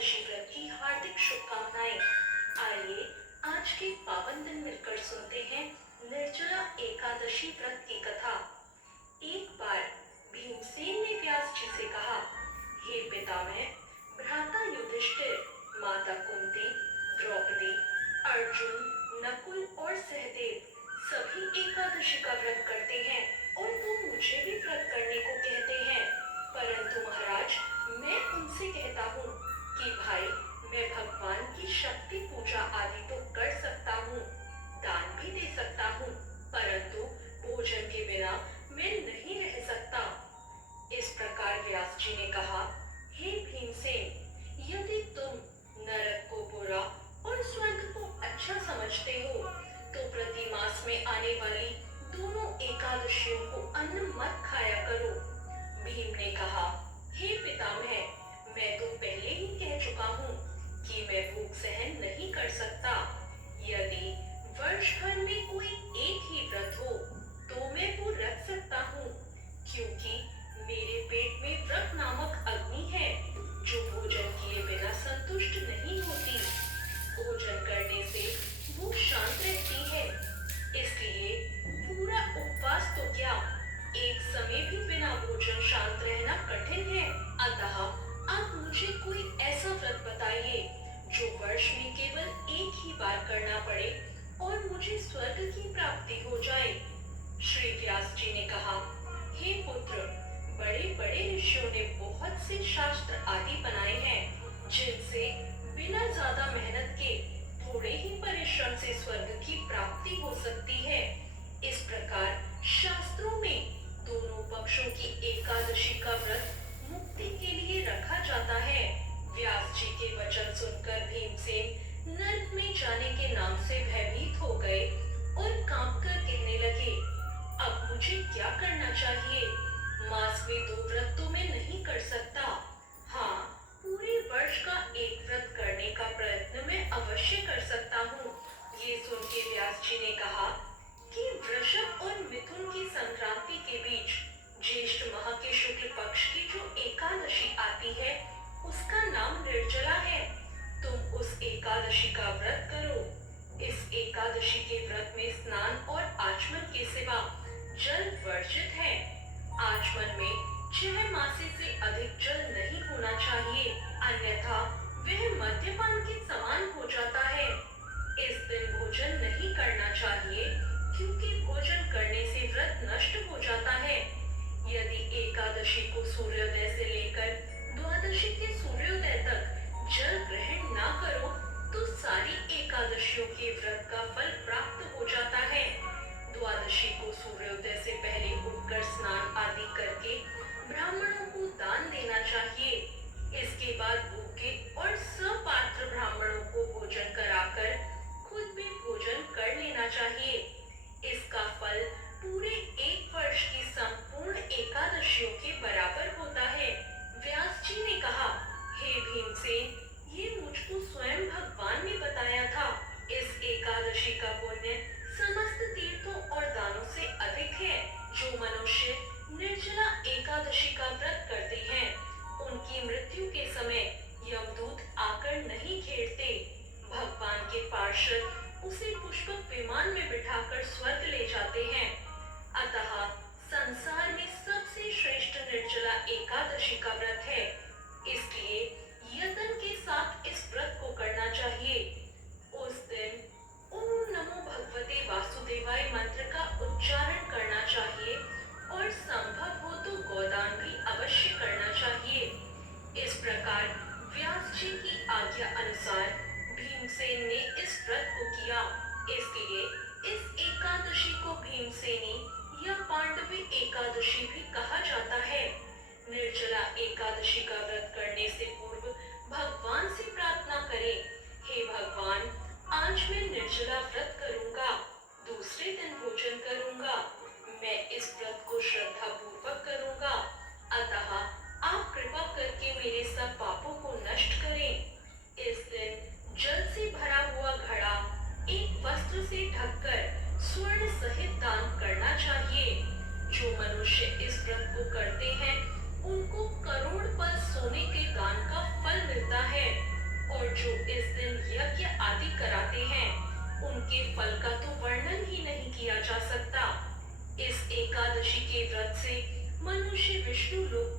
एकादशी व्रत की हार्दिक शुभकामनाएं। आइए आज के पावन दिन मिलकर सुनते हैं निर्जला एकादशी व्रत की कथा। एक बार भीमसेन ने व्यास जी से कहा, हे पितामह, भ्राता युधिष्ठिर, माता कुंती, द्रौपदी, अर्जुन, नकुल और सहदेव सभी एकादशी का व्रत करते हैं और वो मुझे भी व्रत करने को कहते हैं। परंतु महाराज, मैं उनसे कहता हूँ कि भाई, मैं भगवान की शक्ति पूजा आदि तो कर सकता हूँ, दान भी दे सकता हूँ, परंतु भोजन के बिना मैं नहीं रह सकता। इस प्रकार व्यास जी ने कहा, हे भीमसेन, यदि तुम नरक को बुरा और स्वर्ग को अच्छा समझते हो, तो प्रति मास में आने वाली दोनों एकादशियों को अन्न मत खाया करो। भीम ने कहा, हे पितामह, मैं तो पहले ही कह चुका हूँ कि मैं भूख सहन नहीं कर सकता। यदि वर्ष भर में कोई एक ही व्रत हो तो मैं वो रख सकता हूँ, क्योंकि मेरे पेट में व्रत नामक अग्नि है जो भोजन किए बिना संतुष्ट नहीं होती। भोजन करने से वो शांत रहती है, इसलिए पूरा उपवास तो क्या, एक समय भी बिना भोजन शांत रहना कठिन है। अतः आप मुझे कोई ऐसा व्रत बताइए जो वर्ष में केवल एक ही बार करना पड़े और मुझे स्वर्ग की प्राप्ति हो जाए। श्री व्यास जी ने कहा, हे पुत्र, बड़े बड़े ऋषियों ने बहुत से शास्त्र आदि बनाए हैं जिनसे बिना ज्यादा मेहनत के थोड़े ही परिश्रम से स्वर्ग की प्राप्ति हो सकती है। इस प्रकार शास्त्रों में दोनों पक्षों की एकादशी का व्रत मुक्ति के लिए रखा जाता है। व्यास जी के वचन सुनकर भीमसेन नरक में जाने के नाम से भयभीत हो गए और कांपकर कहने लगे, अब मुझे क्या करना चाहिए? मास में 2 व्रत तो मैं नहीं कर सकता। हाँ, पूरे वर्ष का एक व्रत करने का प्रयत्न मैं अवश्य कर सकता हूँ। ये सुन के व्यास जी ने कहा कि वृषभ और मिथुन की संक्रांति के बीच ज्येष्ठ माह के शुक्ल पक्ष की जो एकादशी आती है, उसका नाम निर्जला है। तुम उस एकादशी का व्रत करो। इस एकादशी के व्रत में स्नान और आचमन के सिवा जल वर्जित है। आचमन में 6 मासे से अधिक जल नहीं होना चाहिए, अन्यथा वह मद्यपान के समान हो जाता है। इस दिन भोजन नहीं करना चाहिए, क्योंकि भोजन करने से व्रत नष्ट हो जाता है। यदि एकादशी को सूर्योदय से लेकर द्वादशी के सूर्योदय तक जल ग्रहण ना करो, तो सारी एकादशियों के व्रत का फल प्राप्त हो जाता है। द्वादशी को सूर्योदय से पहले उठकर स्नान आदि करके ब्राह्मणों को दान देना चाहिए। इसके बाद भूखे और सपात्र ब्राह्मणों को भोजन कराकर खुद भी भोजन कर लेना चाहिए। इसका फल पूरे एक वर्ष की संपूर्ण एकादशियों के बराबर होता है। व्यास जी ने कहा, हे भीमसेन, ये मुझको स्वयं भगवान ने बताया था। इस एकादशी का पुण्य समस्त तीर्थों और दानों से अधिक है। जो मनुष्य निर्जला एकादशी का व्रत करते हैं, उनकी मृत्यु के समय यमदूत आकर नहीं घेरते। भगवान के पार्षद उसे पुष्पक विमान में बिठाकर स्वर्ग ले जाते हैं। अतः संसार में सबसे श्रेष्ठ निर्जला एकादशी का व्रत है, इसलिए यतन के साथ इस व्रत को करना चाहिए। उस दिन ओम नमो भगवते वासुदेवाय मंत्र का उच्चारण करना चाहिए और संभव हो तो गोदान भी अवश्य करना चाहिए। इस प्रकार व्यास जी की आज्ञा अनुसार भीमसेन ने इस व्रत को किया। इसलिए इस एकादशी को भीमसेनी या पांडवी एकादशी भी कहा जाता है। निर्जला एकादशी का व्रत करने से पूर्व भगवान से प्रार्थना करें, हे भगवान, आज मैं निर्जला व्रत करूंगा, दूसरे दिन भोजन करूंगा। मैं इस व्रत को श्रद्धा पूर्वक करूंगा, अतः आप कृपा करके मेरे सब पापों को नष्ट करें। इस दिन जल से भरा हुआ घड़ा एक वस्त्र से ढककर स्वर्ण सहित दान करना चाहिए। जो मनुष्य इस व्रत को करते हैं, उनको करोड़ पल सोने फल का तो वर्णन ही नहीं किया जा सकता। इस एकादशी के व्रत से मनुष्य विष्णु लोक